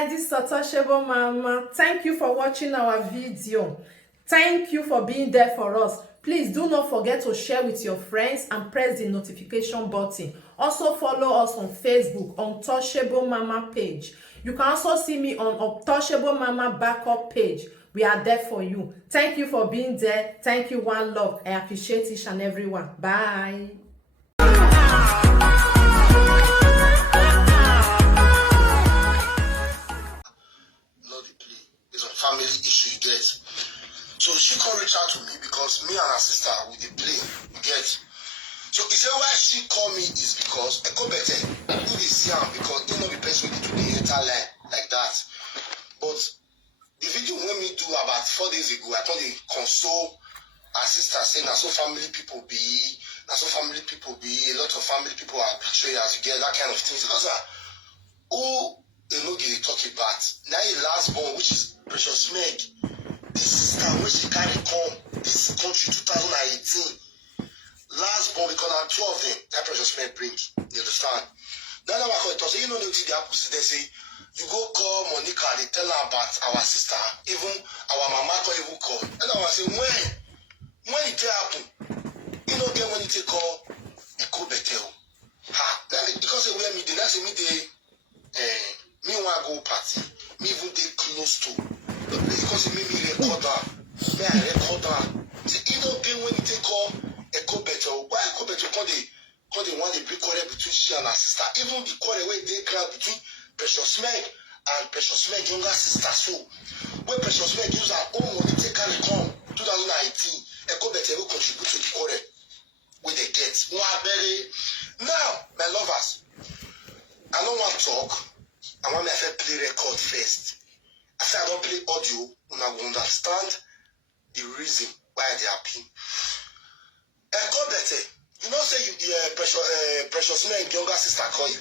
guys, this is Untouchable Mama. Thank you for watching our video. Thank you for being there for us. Please do not forget to share with your friends and press the notification button. Also follow us on Facebook, Untouchable Mama page. You can also see me on Untouchable Mama backup page. We are there for you. Thank you for being there. Thank you, one love. I appreciate each and everyone. Bye. Family issue you get. So she can't reach out to me because me and her sister we dey play, you get. So he said why she call me is because I go better. Who dey see am because they know the person wey dey do the enter line like that. But the video when me do about 4 days ago, I thought they console her sister saying na so family people be, a lot of family people are betrayers, you get that kind of things. Because who Enogie dey talk about now the last born, which is Precious Meg, the sister when she carry come this country 2018. Last born because I'm 2 of them that Precious Meg bring. You understand? Now I call it say you know the happen. They say you go call Monica, they tell her about our sister, even our mama can even call. And I was saying when it happen, you know get when it call it go better. Because they wear me the next me they me want go party, me even dey close to. Because it made me record her. Yeah, I record her. See, you know, again when you take call Echo Better, why Echo Better call the one they bring quarrel between she and her sister. Even the quarrel where they crowd between Precious Meg and Precious Meg younger sister. So when Precious Meg use her own money take her come 2019, Echo Better will contribute to the quarrel where they get. Now, my lovers, I don't want to talk. I want me to play record first. After I don't play audio, I will understand the reason why they are happy. Go better. You know, say you Precious Meg younger sister call you.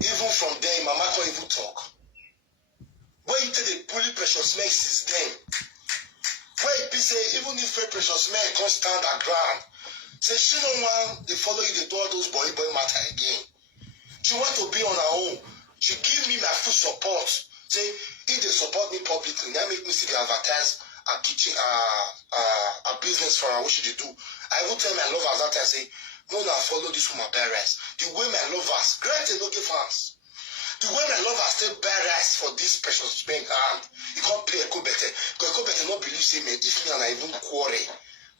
Even from there, Mama can't even talk. When you take the bully Precious Meg since then, where it be say even if Precious Meg can't stand her ground, say she don't want they follow you, they do all those boy matter again. She want to be on her own. She give me my full support. Say, if they support me publicly, that make me see the advertise and teaching a business for her, what should they do? I will tell my lovers that I say, no, now follow this woman bearers. The way my lovers, great Enogie fans, the way my lovers stay bearers for this Precious Meg and you can't play Echo Better. Because Echo Better not believe say me, if me and I even quarrel,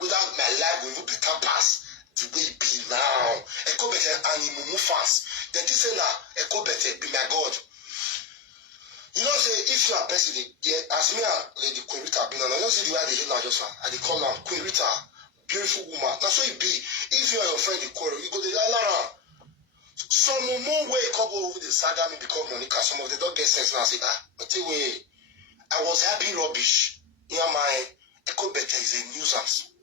without my life will even better pass the way it be now. Echo Better and Mumu fans. Then this say now, Echo Better be my God. You know, say if you are president, yeah, as me and Lady Queen Rita been on, I don't see the way they hate now just one. And they call her Queen Rita, beautiful woman. That's what it be. If you and your friend they quarrel, you go to the some more way couple over the saga me become Monica. Some of them don't get sense now. Say but anyway, I was happy rubbish. Yeah, my Echo Better is a nuisance.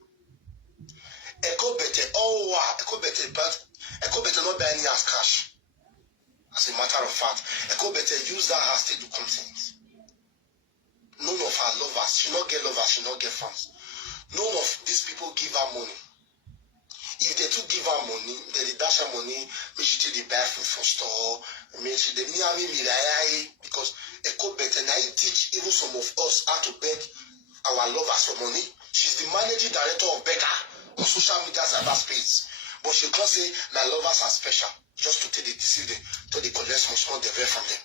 Echo Better, oh wow, Echo Better, but Echo Better not buy any as cash. As a matter of fact, Echo Better use that as to do content. None of her lovers, she not get lovers, she not get fans. None of these people give her money. If they too give her money, they dash her money, make she take the buy food from store, make she because Echo Better now teach even some of us how to beg our lovers for money. She's the managing director of Beggar on social media cyberspace. But she can't say my lovers are special. Just to take the deceive them, to the collect some small they from them.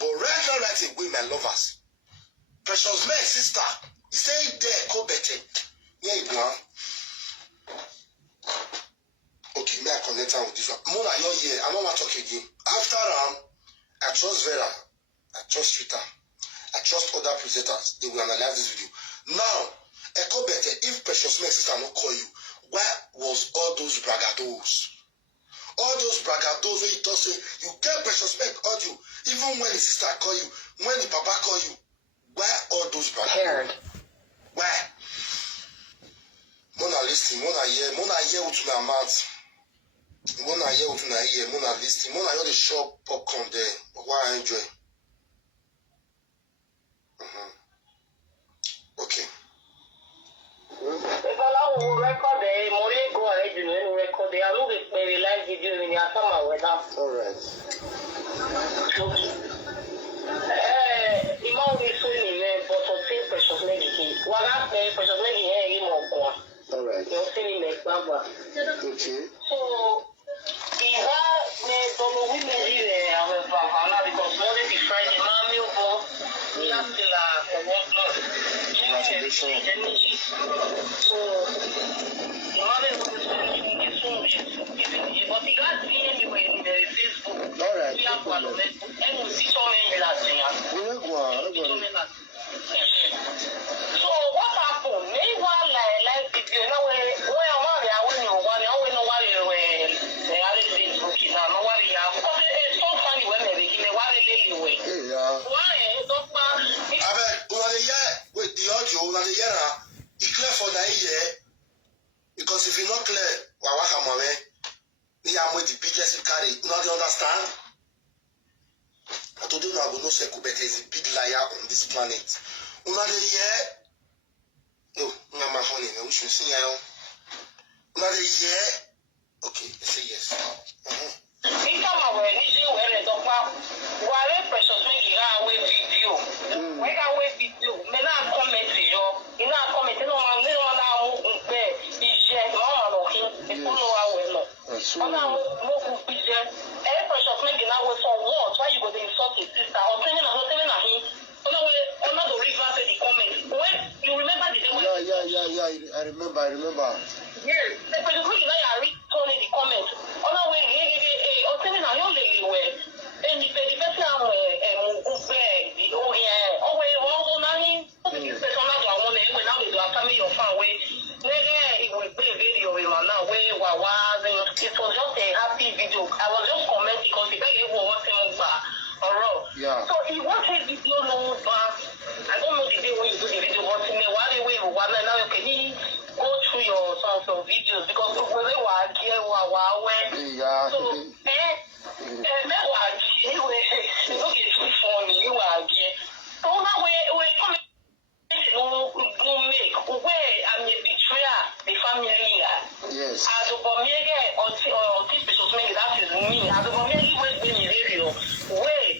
But right away, my lovers. Precious Meg sister, he say there, go better. Yeah, you know. Okay, may I connect her with this one? Mona, you're here. I don't want to talk again. After I trust Vera, I trust Twitter, I trust other presenters. They will analyze this video. Now, Echo Better, if Precious Meg sister not call you, where was all those bragados? All those bragados where you talk say you get Precious Meg audio, even when the sister call you, when the papa call you, where all those bragados? Where? Mona listening, Mona hear what my mouth. Mona hear what my ear, Mona listening, Mona hear the shop popcorn there. But why I enjoy? Okay. If I will record the Molly go ahead and record the Alu live video in your summer with us. All right. Okay. Okay. So, he had the women here, Wahala, because Monday to Friday, mommy, he has to for 1 month. Congratulations. So, the mother was in this room, but he got me anyway in the Facebook. All right. We have one of them, and we see so many lads here. So what happened? Meanwhile, like if you know where when you want, you know what you were Facebook is now. No worry, because it's so funny when they begin. Why they way? Yeah. Why? I bet when they hear with the audio, when they hear, it clear for the year because if you're not clear, Wahala, we are with the biggest carry. You know, they understand. I told you I will not say Quebec is a big liar on this planet. Una de ye, oh, my honey, we should see now. Una de ye, okay, I say yes. Yeah, I remember. Yes, the person who I read Tony the comment. On our way, or telling I only way. And the person oh yeah, oh wait, well, nani. This person I want to when now they do a family of far way. It was a video in my now way, it was just a happy video. I was just commenting because the guy was yeah. So he watched his video no I don't know the day when you do the video, but in a while away, now can he go through some of your videos because they were here, yeah. so anyway, look at too funny, you are here. So now we come to make where I'm a betrayer, the family. Yes. As a bomega or this person that is me, as a bomega was being radio, where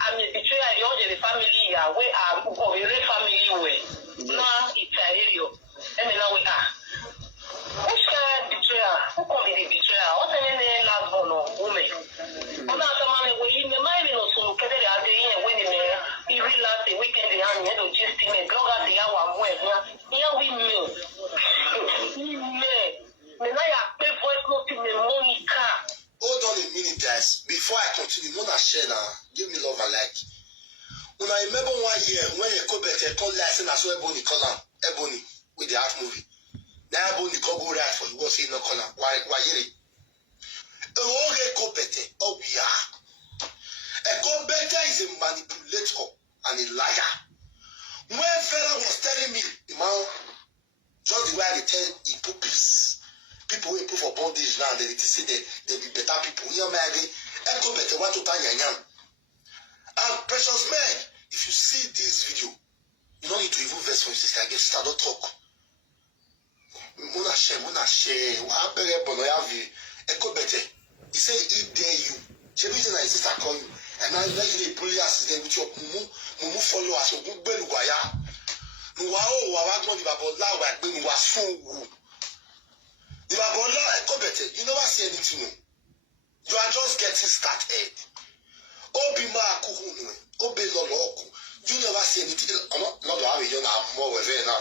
I'm a betrayer, the family, where I'm a family way. Now it's a radio. And now we are. Which kind of betrayer? Who call me the betrayer? What's the name last one or woman? I'm not the man where you remind me of some kind of idea when he realized the weekend they had to just in a blog at the hour when here we knew. Then I pay voice note to the Monica. Hold on a minute, guys. Before I continue, wanna share now. Give me love and like. When I remember 1 year when you go back and call license as well, Ebony with the art movie. Now Ebony go right for you was saying no color. Why here? Go better. Oh yeah. A go better is a manipulator and a liar. When Vera was telling me, the man, just the way they tell in puppies, people who put for bondage now, they say they be better people. You know, I go better what to tell. And precious man, if you see this video, you don't need to even verse for your sister again. Sister, don't talk. Muna share. What better bono have you? Echo better. He said, he dare you. She reason my sister call you. And now you bully us with your mumu followers. So good belly wire. You never see anything. You are just getting started. Obi ma kuhunu, obi loloku. You never see anything. Not to have you now more with it now.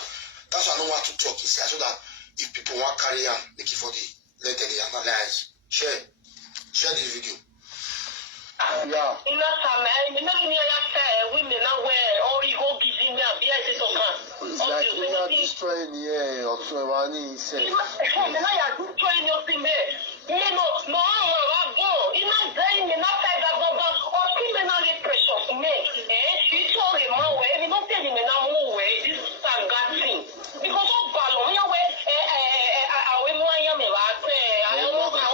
That's why I don't want to talk to say so that if people want to carry on, make it for the let them analyze. Share this video. Yeah. In that time, I never women now where or you go giving me a beer. It's like we are destroying the or so money. Say. I are destroying your thing there. You know, no, I go. You know, saying me not say that, or criminal precious make. You told him my way. You don't tell him now more way. This time got thing because of balloon. You know, I will more yummy. I don't know about I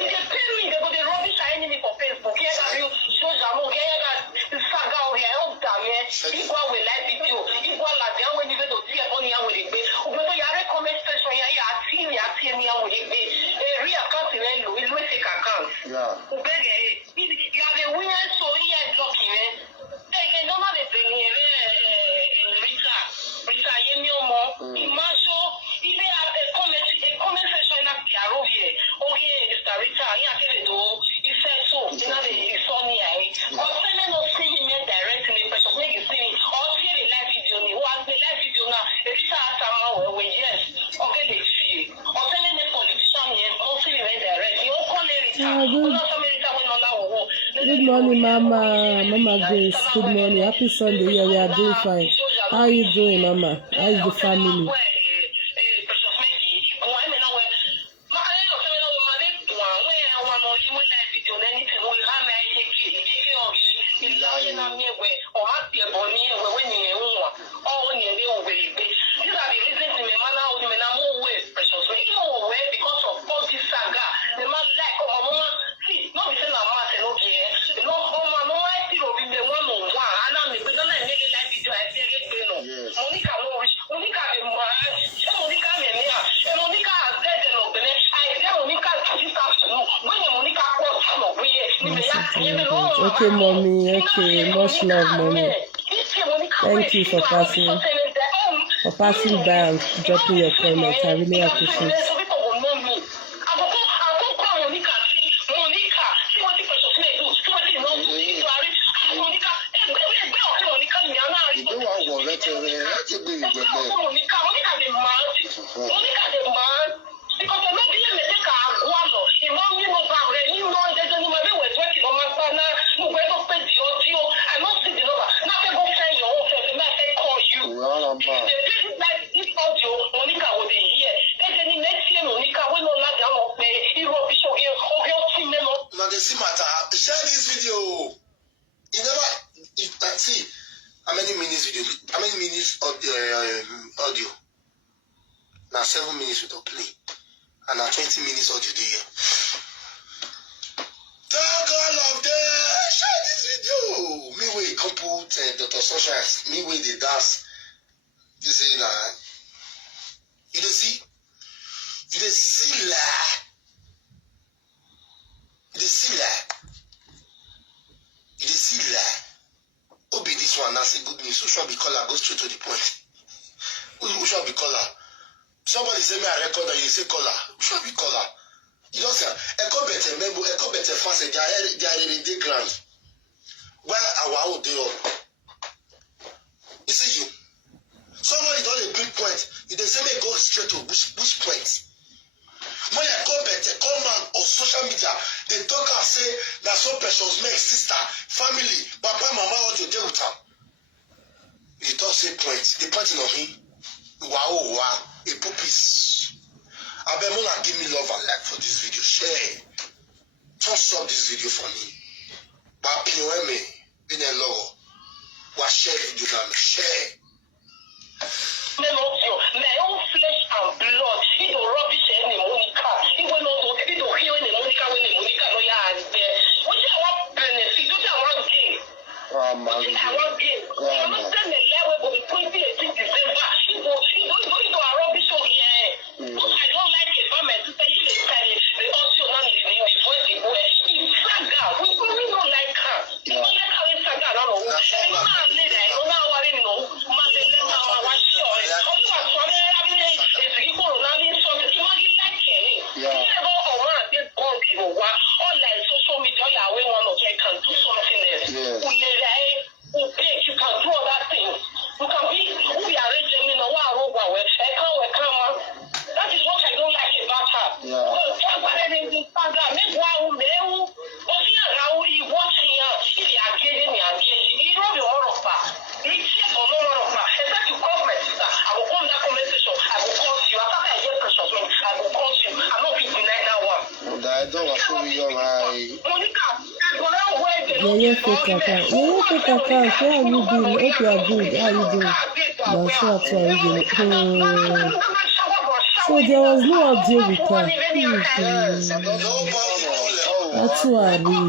if they pay me, they go the rubbish enemy for Facebook. Here have you shows them here that saga here, help them here. Equal with life video, equal like the when you go to see on here with it. When you are comment section here, you are seeing here with it. A real account in it, we will take account. Yeah. You have a winner, so here is lucky, man. Again, no matter the Rita, you know more. Imagine Good morning, Mama. Mama Grace. Good morning. Happy Sunday. Yeah, we are doing fine. How are you doing, Mama? How is the family? Okay, Mommy. Okay, much love, Mommy. Thank you for passing by and dropping your comment. I really appreciate it. Share this video. You never see how many minutes audio. Now 7 minutes with a play. And now 20 minutes audio here. Thank all of them. Share this video. Me way come put Dr. Sunshine. Me way they dance. You see that? You see? You see that? You see that? You see that? Obi this one, that's a good news. Who shall be caller? Go straight to the point. Who shall be caller? Somebody say me a record and you say caller. Who shall be caller? You don't say, Echo better fast, they are in the ground. Where our old day up? You see you. Somebody done a big point. If they say me go straight to which point? When I come out on social media, they talk and say that so precious make sister, family, papa, mama, what you do with them. They don't say point. They pointing on him. Wow, a puppies. Abemona, give me love and like for this video. Share. Thumbs up this video for me. Papi, me, been a logo. What share video now? Share. My own flesh and blood. He don't rubbish any Monica. He will not hear any Monica when the Monica lawyer is there. What I want benefit? What I want gain? What I want gain? I'm not saying the level will be 28th December. He don't rubbish over here. What I don't like about my sister, he is telling the audio not in the voice in where he saga. We don't like her. We don't like how he saga. I don't know. And I'm not later. I don't know what I know. Yeye fake account. Where are you doing? Hope you are good. How are you doing? That's what I'm doing. So there was no audio with her. That's why I mean.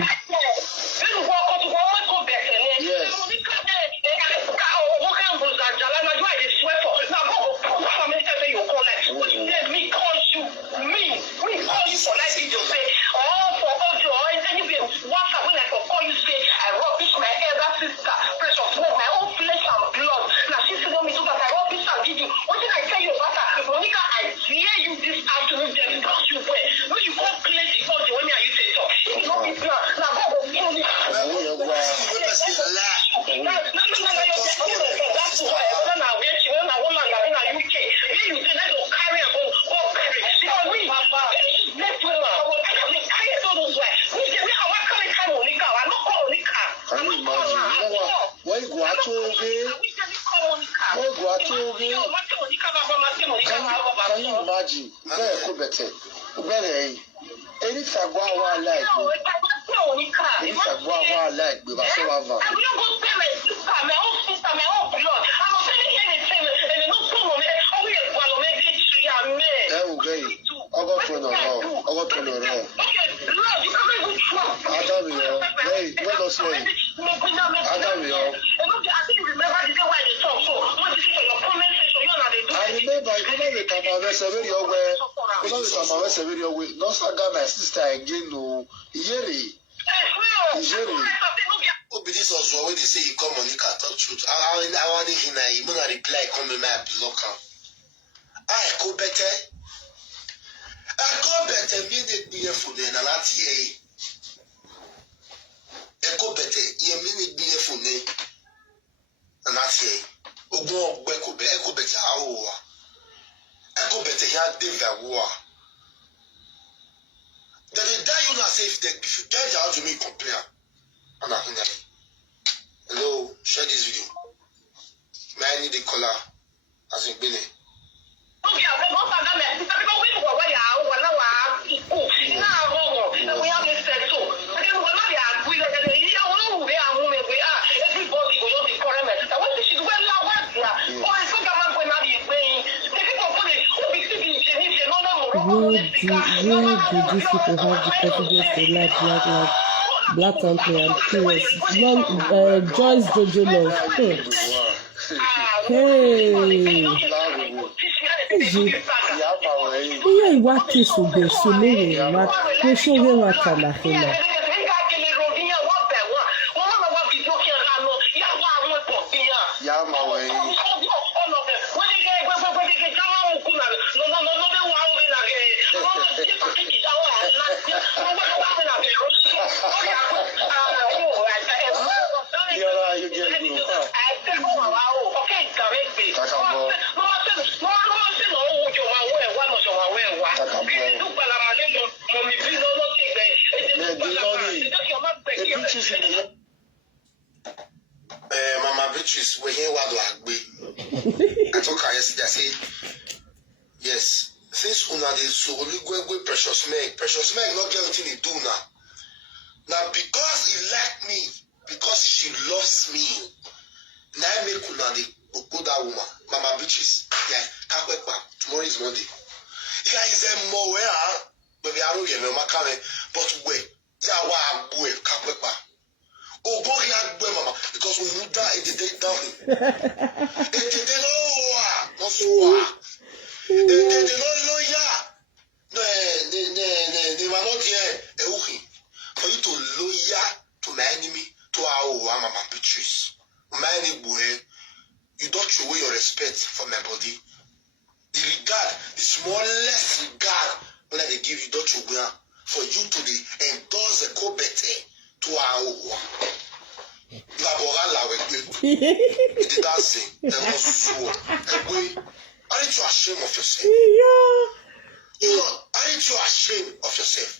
Can you imagine? Very cool, better. Very. Any sagwa like. Any sagwa like. We must have. I'm going to go pay my sister, my own sister, my own blood. I'm not telling you anything, and no problem. Oh, we are going to make it to your man. Okay. I got to know. Okay, Lord, you can't even trust. Adam, hey, what does he? Adam, I think you remember the day why they talk. So, what is it for your comment section? You know they do. I remember the time I was a video where no saga my sister again no Yeri. This was when they say you come on, you can talk truth. I want to hear you gonna reply, come in my block. I go better. Immediately for the Nalatia. I go better, immediately for the Nalatia. Ogun Beko be, I go better. I go better here, David War. That they die, you not say if you die, how to me compare. Hello, share this video. May I need the color as in Bene? Where do these people have the confidence to like Black Country? I'm curious. Joyce Jojo Love. Hey. Iye ìwà kìsùn gbèsè lórí ìwà pé sórí wa kàlàkìlà. Mama Beatrice, we hear what I told her yesterday. I say, yes, since una dey so only go precious meg not get anything to do now. Now because he like me, because she loves me, now I make una dey go that woman, Mama Beatrice. Yeah, tomorrow is Monday. Yeah, is a more where but we are not getting but wait, yeah, why boy, kakwepa. Oh, go here, boy, Mama, because we would die in the day down. No, they don't know, yeah. No, they were not here. For you to lawyer to my enemy, to our Mama Beatrice. My boy, you don't show your respect for my body. The regard, the smallest regard, when I give you, don't show for you to endorse the co-bete to our you have Wahala with you. You did that thing. That was so. Aren't you ashamed of yourself? Aren't you ashamed of yourself?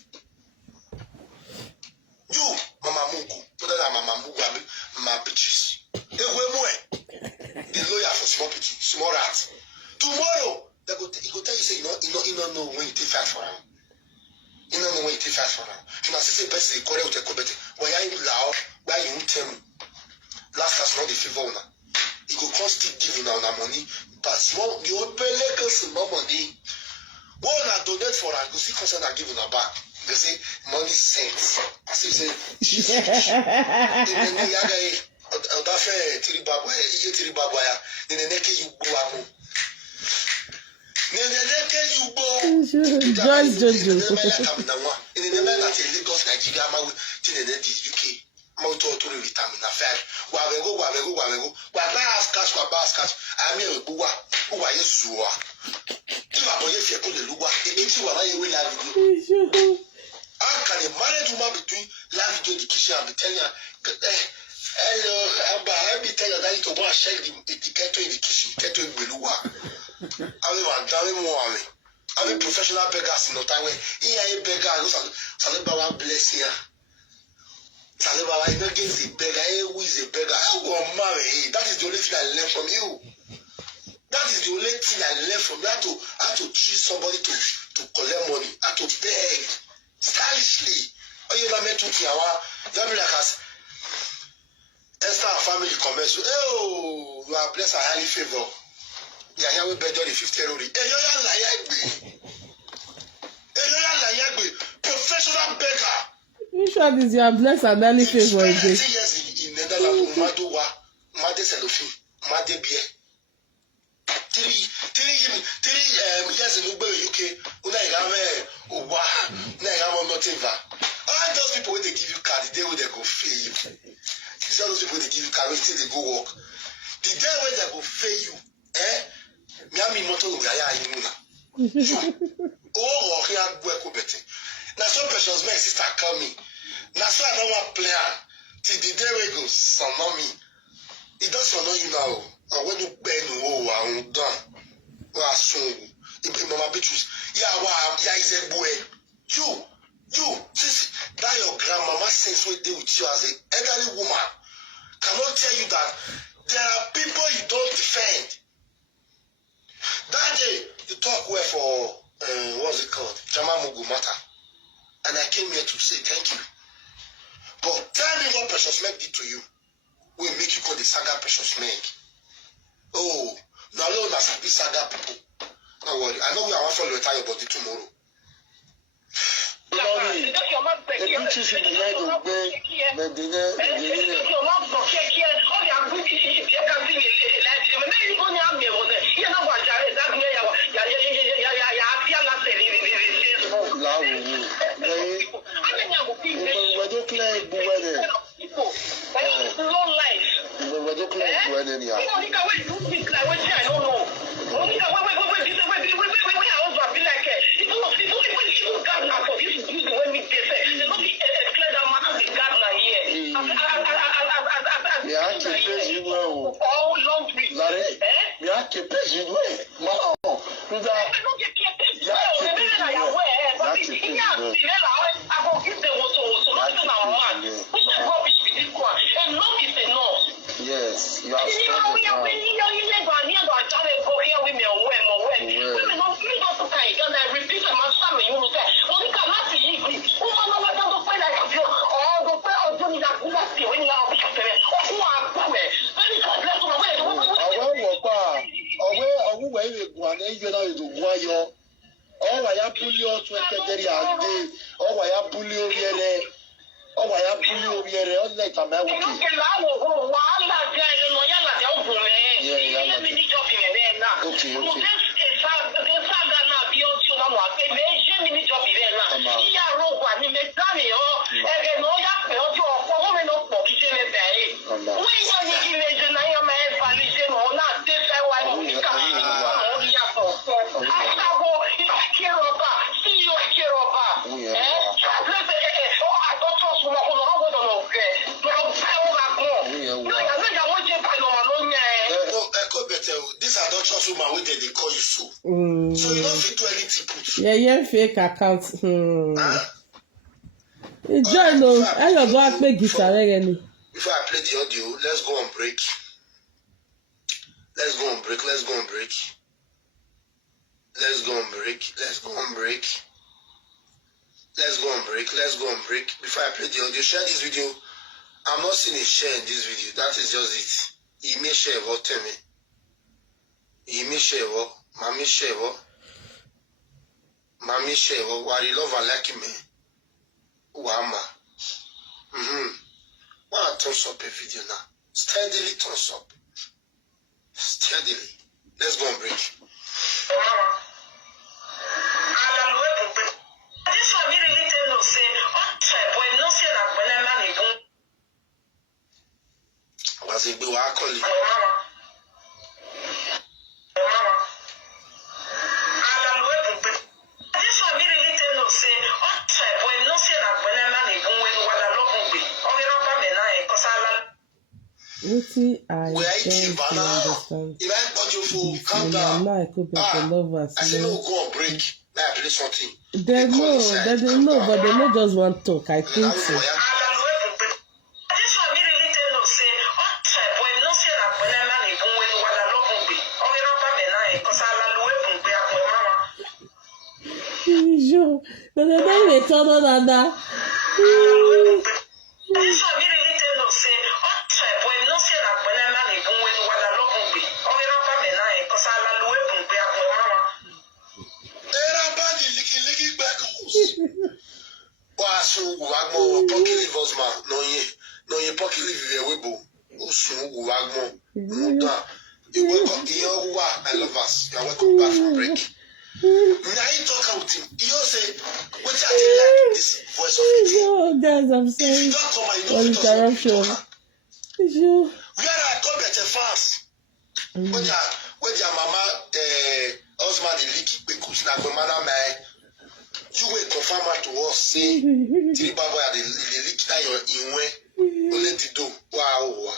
You, Mama Mungu, other than Mama Mungu, Mama Beatrice. The lawyer for small pity, small rat. Tomorrow, he go tell you say you don't know when you take fight for him. You don't know when you take fight for him. You must say best they correct with a cobet. Why are you loud? Why you tell me? Last class not the favor now. He go constantly give you now money, but small the old pay small money. What I donate for I go see concern I give you back. They say money sense. I say Joyce Jojo. How can a married woman between life video education and be telling her, hello, let me tell you that you to go and check the kettle in the kitchen, kettle in Beluwa. Having professional beggars in no time where he a beggar, bless here. Salibaba, Enogie is a beggar. Who is a beggar? I will marry. That is the only thing I learned from you. That is the only thing I learned from you. How to treat somebody to collect money. How to beg stylishly. Oh, you know, me too. You be like us. Esther and family comments. Oh, you are blessed and highly favored. You are here with better than 50 rodi. Professional beggar. You sure this you are blessed and highly favored again? 30 years in Netherlands, Made Cellophane, Made Beer. 3 years in UK, nothing. All those people when they give you card, the day when they go fail you. You see all those people they give you card, when they go work. The day when they go fail you, Miami motor will oh, here work better. Now so precious my sister call me. Now so I don't want player till the day we go some me. It doesn't know you now. And when you bend I'm done. Well soon. If mama bitches, yeah is a boy. You, since that your grandmama sense what they with you as an elderly woman cannot tell you that there are people you don't defend. That day you talk well for what's it called? Jama Mugumata. And I came here to say thank you. But tell me what Precious Meg did to you. Will make you call the Saga Precious Meg. Oh, no alone as happy Saga people. Don't worry. I know we are one for retire body tomorrow. The bitches in the night will be yes, you are this adulterous woman where they call you so. So you don't fit do anything. Yeah, fake account. Join no, I go back play guitar again. Before I play the audio, let's go on break. Let's go on break. Before I play the audio, share this video. I'm not seeing a share in this video. That is just it. You may share what tell me. You may share what. Mommy share what. Why you love and like me? Wama. Why thumbs up a video now? Steadily thumbs up. Steadily. Let's go and break. Was it do I call it? I don't understand. If I got you full, calm down. I said no, go on break. Now I play something. They know, but they don't just want to talk. I think so. Nana. So wagmo pocket livers ma no ye pocket liver webo usu wagmo muda you welcome I love us. You are welcome back from break. Now you talk about him. You say what I didn't like this voice of it. No, guys, I'm sorry. If you don't come and you don't fit us talk. Sure. Where I come better fast. When your mama husband the leak because na grandmother man you will confirm to us say three baba the leak that you in way only the do wow.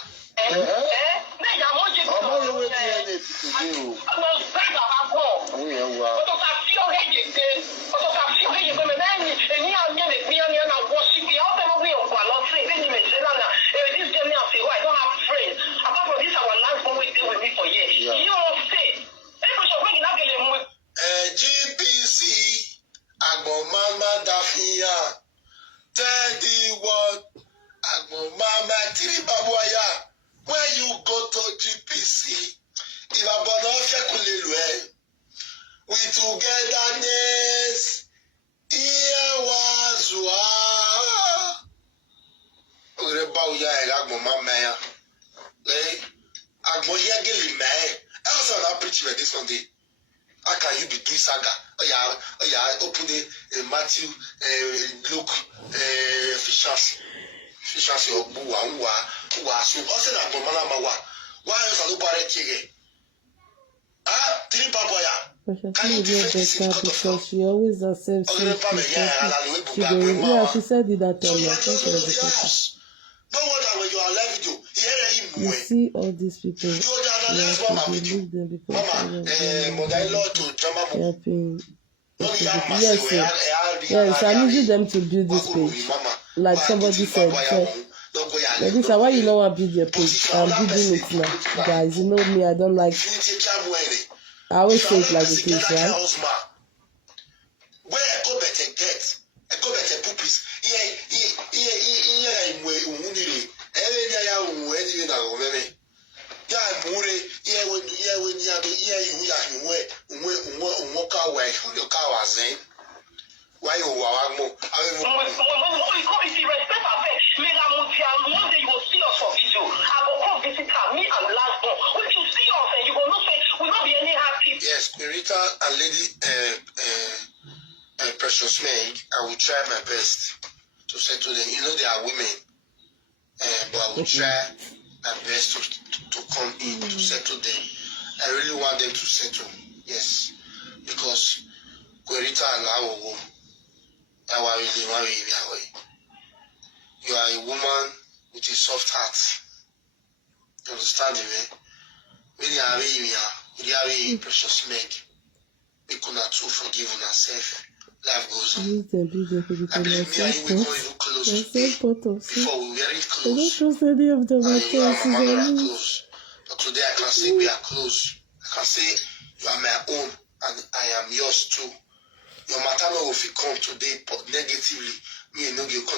GPC Agbomama Dafia Teddy what Agbomama Tiribaboya. When you go to GPC, if a bono we togetherness here was Urebauya Agbomama Agboya Gili man. I also not preach this Sunday. How can you be doing saga? Oh yeah, open the Matthew, Luke, Ephesians, your who are so also that Bomana. Why else are you barred? Ah, three Baboya. Can you defend this because she always accepts she said it that time. You see all these people, you leave them because they are paying. Yes, I'm using them to build this page. Like somebody said, Lisa, why you know I build your page? I'm building it now. Guys, you know me, I don't like, I always say it like it is, right? Where I go better get, I go better puppies. Why you want more? Yes, Querita and Lady Precious Meg, I will try my best to settle them. You know they are women, but I will try my best to come in to settle them. I really want them to settle, yes, because Querita and you are a woman with a soft heart. You understand me? When you are a Precious Meg, we could not too forgive ourselves. Life goes on. I believe me and you will go even close today. Before we were very close. And you and my mother are close. But today I can say we are close. I can say you are my own and I am yours too. Your matter no will come today negatively. Me and Enogie will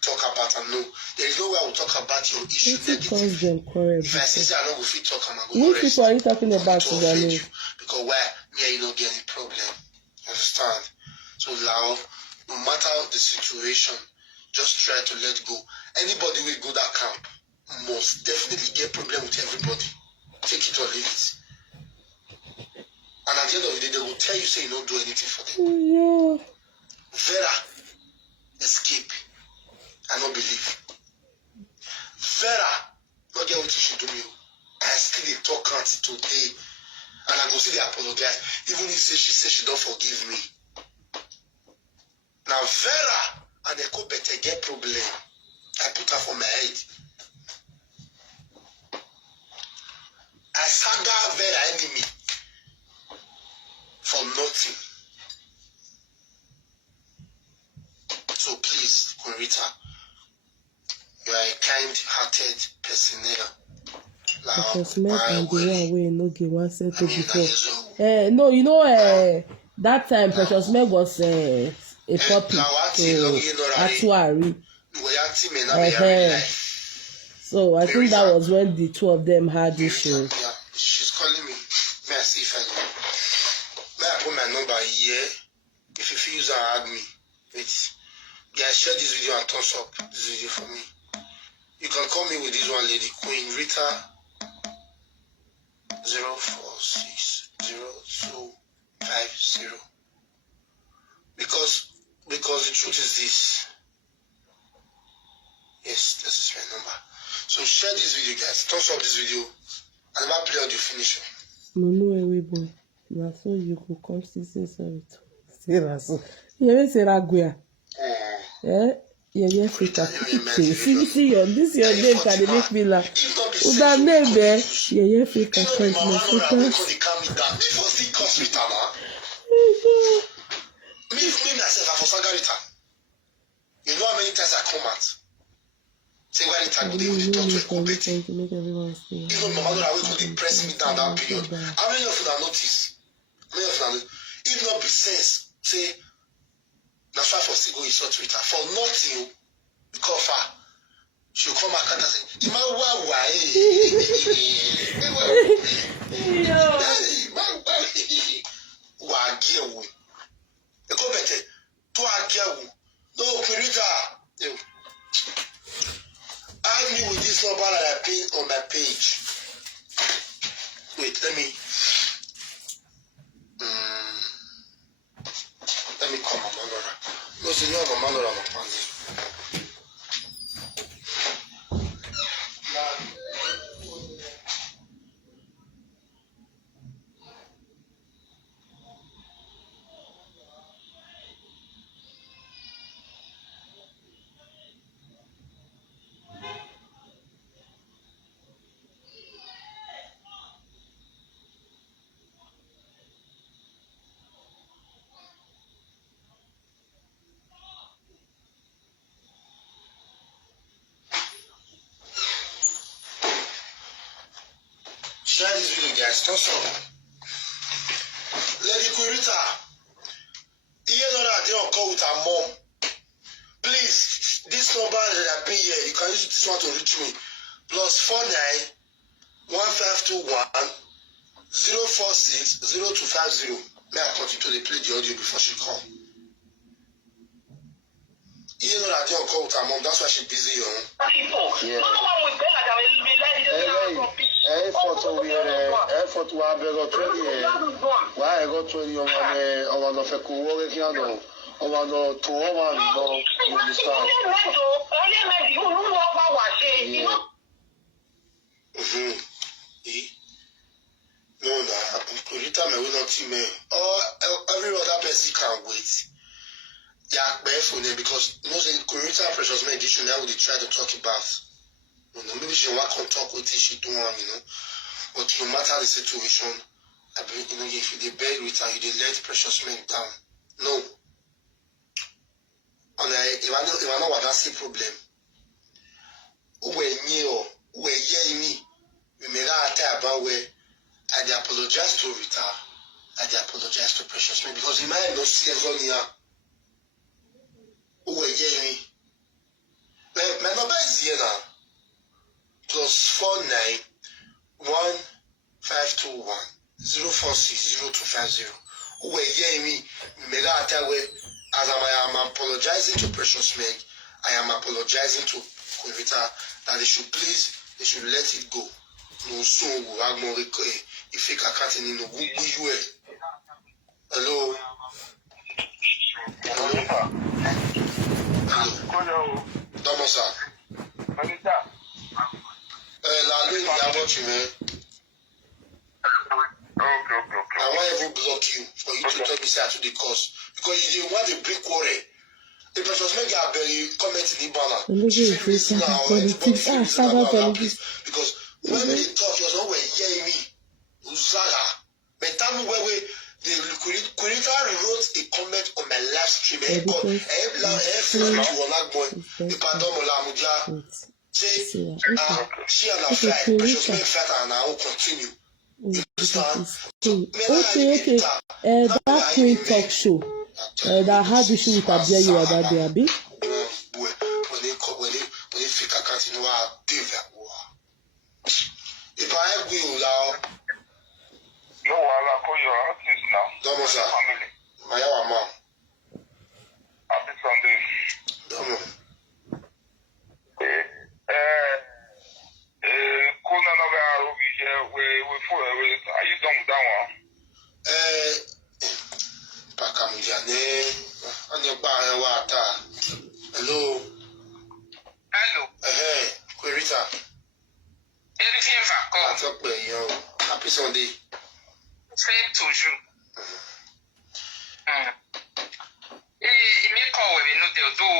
talk about and no. There is no way I will talk about your issue negatively. If I say I don't will talk, I'm going to people are you talking about today? Because why me and you don't get any problem. Understand? So now, no matter the situation, just try to let go. Anybody will go that camp must definitely get problem with everybody. Take it or leave it. And at the end of the day, they will tell you, say you don't do anything for them. Yeah. Vera, escape. I don't believe. Vera, not get what you should do me. I still dey talk until today. And I go see they apologize. Even if she say she don't forgive me. Now Vera and Eko better get problem. I put her for my head. I saga Vera enemy for nothing. So please, Querita, you are a kind-hearted person here. Because men and the one way Enogie once said to before. No, you know, that time Precious Meg was a puppy. Atuari. So I think that was when the two of them had issue. Yeah, she's calling me. May I see if I know? May I put my number here? If you feel that add me. Wait. Guys, share this video and thumbs up this video for me. You can call me with this one lady, Queen Rita 0460250. Because the truth is this. Yes, this is my number. So share this video, guys. Thumbs up this video. And never play audio finish. No, away boy. Now so you could come see sorry to say that so. You ever say Raguya? Yeah, Africa. See your this your name can make me laugh. Who that name there? Yeah, Africa. Me for myself, I for Sagarita. You know how many times I come out? Say when it time they will talk to a competitor. Even Mama don't wait till they press me down that period. How many of you have noticed? If not be sense, say that's why for still go insult Twitter. For nothing, because she'll come back and say, Ima wa no, Pirita. Add me with this number that I pinned on my page. Wait, let me call Mama Laura. No, see, no, Mama Laura, my family. Share this video, guys. Thumbs up. Lady Quirita, you know that they don't call with her mom. Please, this number that I pay here, you can use this one to reach me. +49 1521 046 0250. May I continue to play the audio before she come? You know that they don't call with her mom. That's why she's busy, Yeah. Photo we had photo I got 20 why I got 20 on the Fekuo Kiano on the Toa no you understand. No, Kurita me will not see me. Or every other person can wait. Yeah, because most Kurita Precious Mediation now would try to talk about. Maybe she want to talk with it, she don't want, But no matter the situation, if you beg with her, you let Precious men down. No. And if I know what that's the problem, when me, we may not tell about where I apologize to Rita, I apologize to Precious men because he might not see us on here. Me. My number is here now. +49 1521 046 0250. Who hear me? As I am apologizing to Precious men, I am apologizing to Kurita that they should let it go. No soon will have more if you can't in no good. Hello. Hello. Domosa. La lune, I watch you, man. I want to block you for you to tell me say to the cause because you didn't want to break quarrel. The Precious men get very comment in the banner. Because when they talk, you know where hear me. Uzaga. But tell me where the Kurita wrote a comment on my live stream. She and her flight, Precious men flight and I will continue. Okay. That Queen talk show. That had issue with Abia you are that day, Abi. When they fake account, you know how deep that war. If I have been now, no, I'll call your artist now. Domo sir, Family. my mom. Happy Sunday. Domo. Kona Naga Ruby here, we for are you done with that one? Pakamjane, on your bar, water. Hello. Hello. Querita. Anything for call. What's up, yo? Happy Sunday. Same to you. Me call when you know they'll do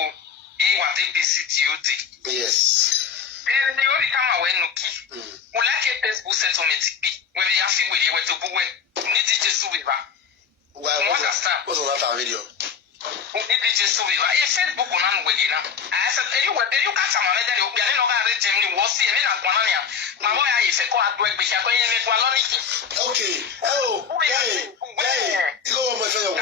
what they visit you. Yes. And the only time I went Enogie, we like a Facebook settlement where they are free with you to go with need to be back. Why what's on that video? Need to be back. A Facebook on with you now. I said, you got some of that you'll be no Germany was see me at Guanania. My boy, I said, go out work because I'm going to make one. Okay. Oh, hey. You go on my friend.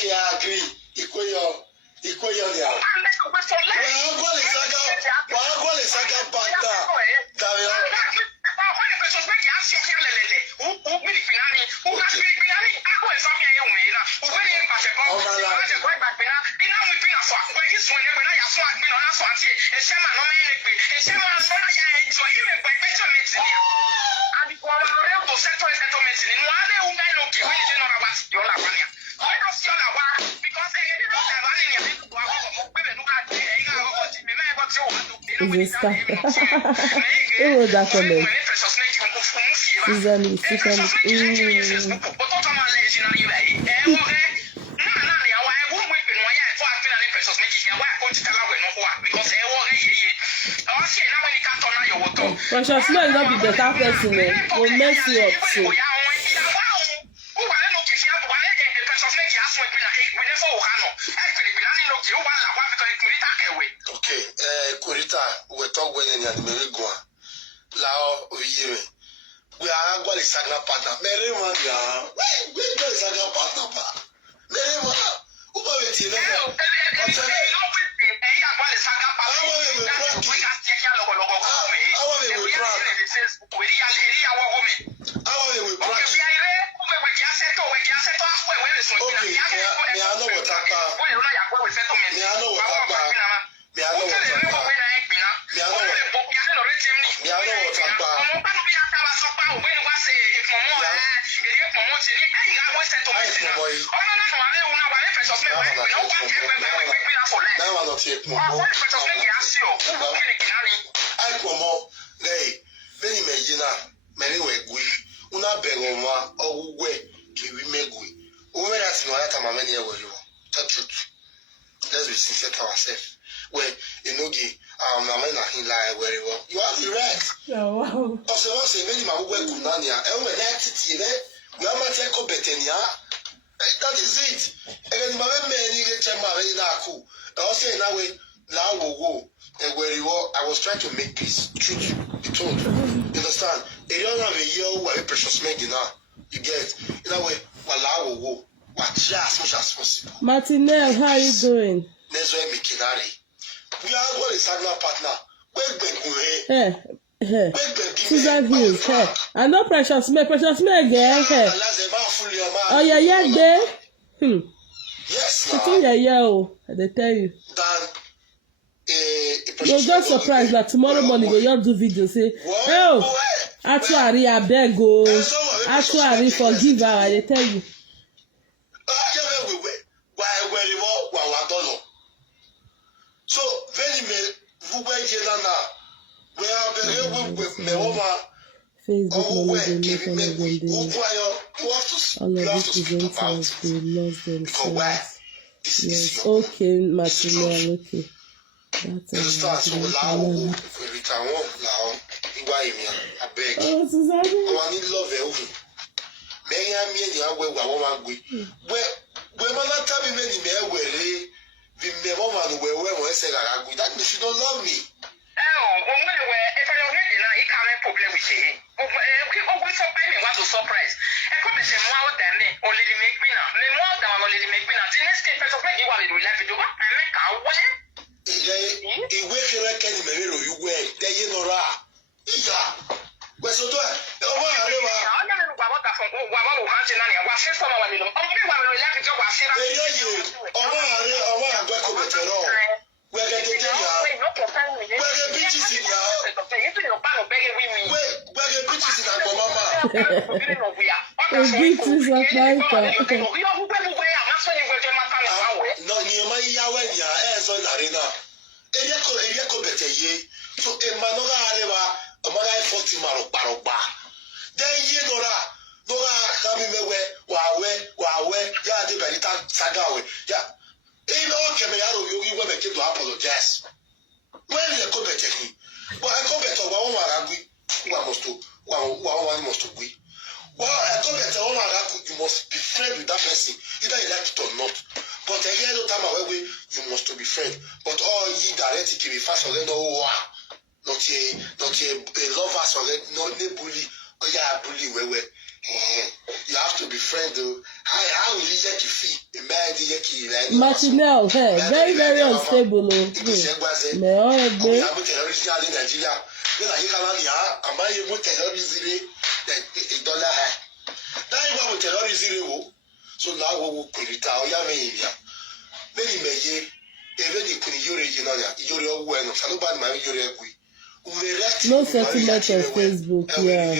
Okay, I agree. Is a star. Who wrote that comment? Susan. Precious man not be better person, will mess you up too. Okay, Kurita, we're talking when you're the Merigua. Lao, we are going to Saga partner. Mary, we go to Saga partner. Mary, who are we to let's be sincere to ourselves. Where Enogie, very well. You are correct. Oh, wow. Also, I say, many my work Kunania, and when I sit here, we are not take up Betania. That is it. And my man, you get your married now. Also, now we go. And where you are, I was trying to make peace. Truth be told. You understand? They don't have a year where precious make now. You get, in a way, while I will go. Watch as much as possible. Martinez, how are you doing? Next way, Mikinari. We are what is Sagna partner. Susan Hills, I know Precious May again. Oh yeah, there. Yes, they tell you. You're just surprised that tomorrow morning you'll do video say, oh, actually, I beg go. Actually, forgive her. They tell you. So, very Facebook management all of these presenters, they lost themselves. Yes, okay, material, okay. That's that means you don't love me. Surprise. I come and say more than me, only the make me now. Me more than only the make me now. The next day, person make you want to do like you. I make a way. The way you reckon the mirror you wear, they you know ra. Yeah. Where so do I? Oh, I don't know what that from. What hands in any? What system I want to know. Only one will like to watch it. Oh, I go to better all. Where get the where the bitches in ya? Where the bitches in Agomama? No, you may yawen ya so narina. Area ko better ye. So a manoga areva, a magai 40 maroba. Then ye Nora coming away, wawe, ya de Benita Sagawe. Yeah. In all Camayaro, you were making to apologize. When you go better, but I go better one must be. Well, I go better one you must be friend with that person, either you like it or not. But a year no time away, you must be friend. But all ye direct can be fast or no not a lovers or not a bully. Oh yeah, bully where. You have to be friend though. How will you get your feet? Martinel, very, very unstable. So now we will put it out. No settlement on Facebook, yeah.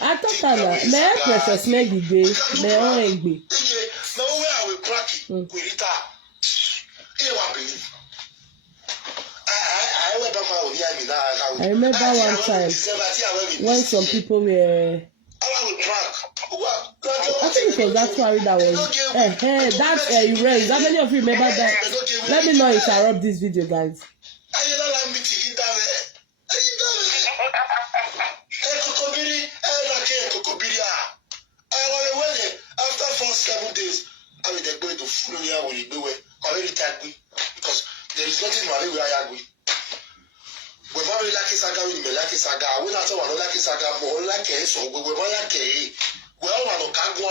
I thought that Precious Maggie Day, I remember one time when some people were. I think it was that story that was that's erased. How many of you remember that? Let me not interrupt this video, guys. After 7 days, I will going to follow me because there is nothing where I agree. When I like saga, we like saga. When I saw one like saga, more like a so we were like a well, I don't go.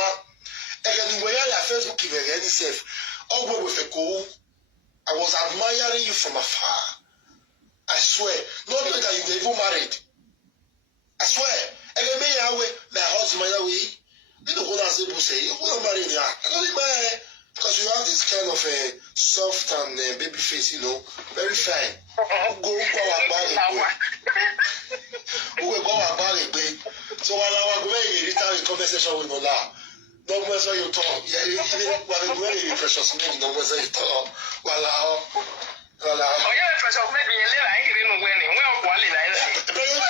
And when I Facebook even safe, all with a cool. I was admiring you from afar. I swear, not that you were even married. I swear, and then my husband, you don't want to say, you want to marry me. I don't mind because you have this kind of a soft and baby face, you know, very fine. Go about it. So while I was going to return the conversation with Ola, no matter you talk, yeah, you were very precious, maybe no matter you talk. Voilà. Oh, yeah, precious, maybe a little, I didn't know when, but you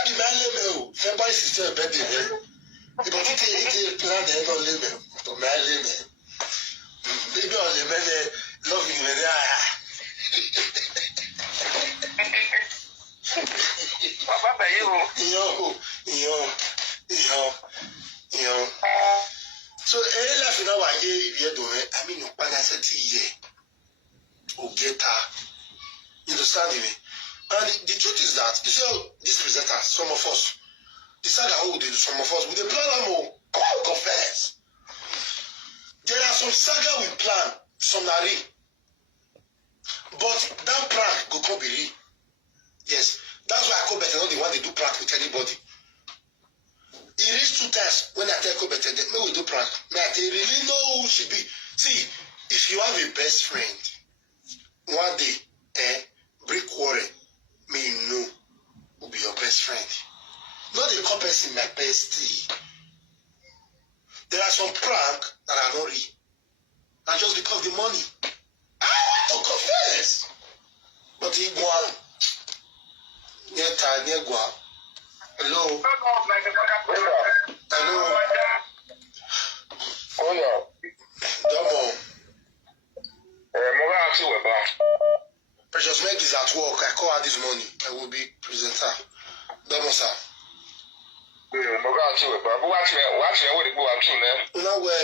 the man, February sister, baby. But it plan the no limit to my limit. Maybe on the man loving me there. Papa, you. So, any life in our year, I mean, you can say, or get her. You understand me? And the truth is that, you see, this presenter, some of us, decide how we do some of us, with the plan, confess. some saga we plan, some are real. But that prank go come be real. Yes, that's why I call better not the one they do prank with anybody. It reached 2 times when I tell Better, me we do prank. Me I tell really know who she be. See, if you have a best friend, one day, break quarrel, me know who be your best friend. Not the compass in my bestie. There are some prank that are not real. And just because the money, I want to confess. But he go on. Near time, near go on. Hello. Hello. Hello. Domo. Moga Weba. Precious Meg is at work. I call her this morning. I will be presenter. Domo, sir. Moga Weba. But watch me, what you go up to now? Now, why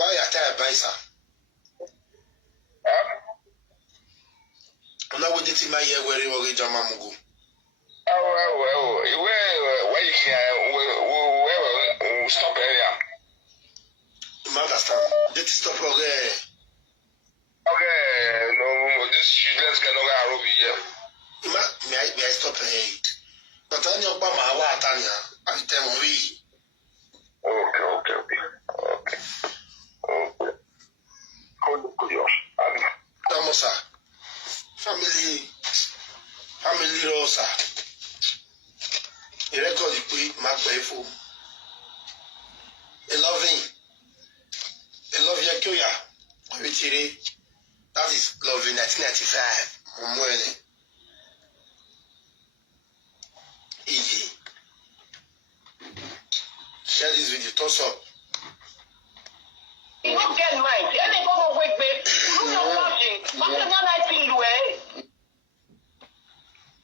are you by, sir? Now, we did my year where you were in Jamamugu. Where you can stop area. You understand? Did stop okay? Okay, no, this let's get over over here. May I stop here? But I know about my Watania. I tell we. Okay. Damosa. Family Rosa. The record you put my playful. A loving. That is loving 1995. Easy. Share this video. Toss up. You don't get mine. Any go wait, babe. You don't watching. But you're not liking the way.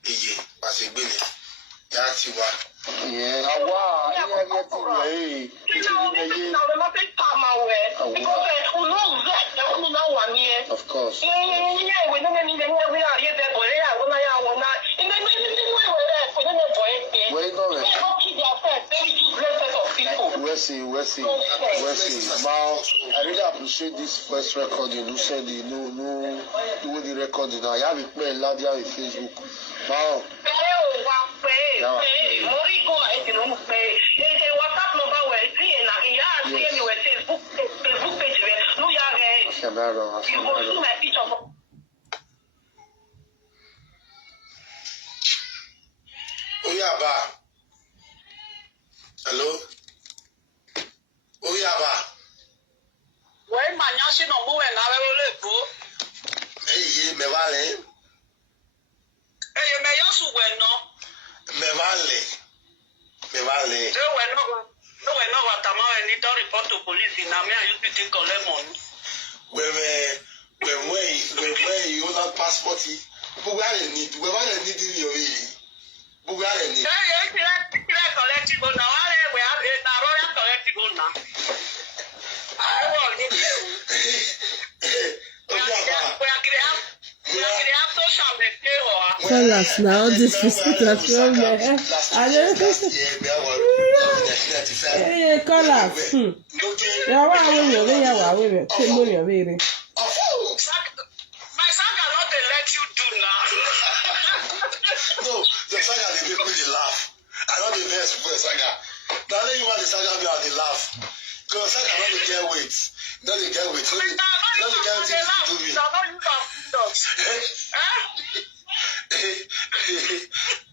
Easy. As a billy. That's you are. Yeah, of course. We'll see. Now, I really appreciate this first recording. You said the no the recording. I have it playing loud on Facebook. Wow. Oyaba. Hello? Oyaba. When my national movement, I will go. Hey, me vale. Hey, you may also well know. Me vale. They were not what I'm going to report to police in Amia. You think collect money. When you not passport, but we are in need. We are in need in your way. But we are in need. Collectible now. We have a royal collectible now. I will need you. Tell us now, this visitor from there. Hey, call us. Yeah, why are we here? Take money away. My son cannot let you do now. No, the saga they make me laugh. I know the best for the saga. Now you want the saga me on the laugh. Because the saga not the get weight. Not the get weight. Not the get things to do me.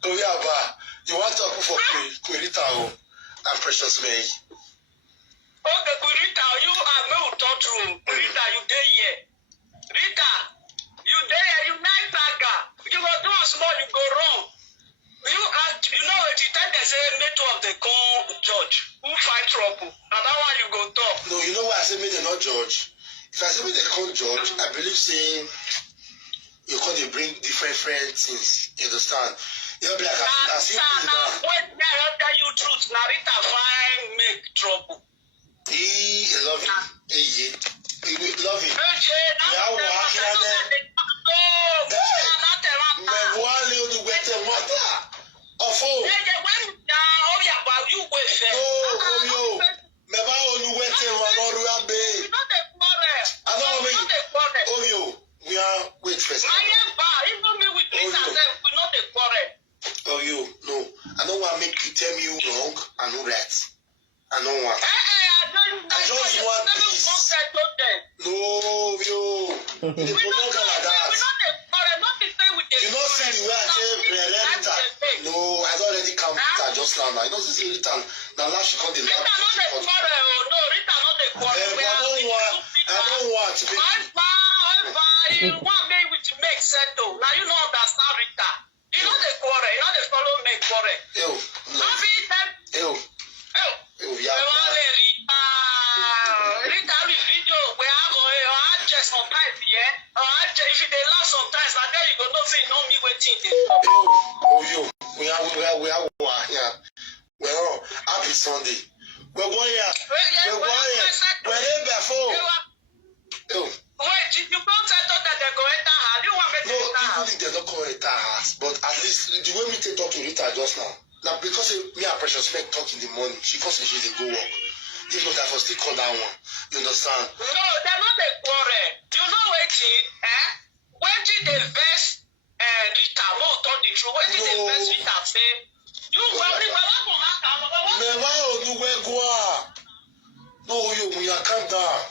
Oh yeah, but you want to talk for Querita and Precious May. Okay, Rita, you are no talk to Rita, you there here. Rita, you there, you nice saga. You go do a small, you go wrong. You know what you tell they say network of the judge who fight trouble. And that one you go talk. No, you know why I say me they not judge. If I say me they can't judge, I believe saying you can't bring different things. You understand? You know, like I see now when I tell you truth, Narita fine make trouble. He love you. He love you. Now walking on them. You promote her like that. You don't see the way I say Rita. No, I don't already come Rita just now. I don't see Rita. Now she come the lab. I don't want to make settle. Now you know understand Rita. You know the quarrel. You know the follow make quarrel. Rita with video where I go just sometimes, yeah. If they laugh sometimes, and then you go know say know me waiting. Well, happy Sunday. We're going here. We're here before. Wait, if you don't settle that they go enter house, you want me to enter house? No, even if they don't go enter house, but at least the way me take talk to Rita just now. Now because me and Precious make talk in the morning, she calls she dey go work. If not, I for still call that one. You understand? No, they're not a quarrel. You know waiting, Waiting the best Rita, no talk the truth. Waiting the best Rita say, you worry, never do we go. No, you calm down.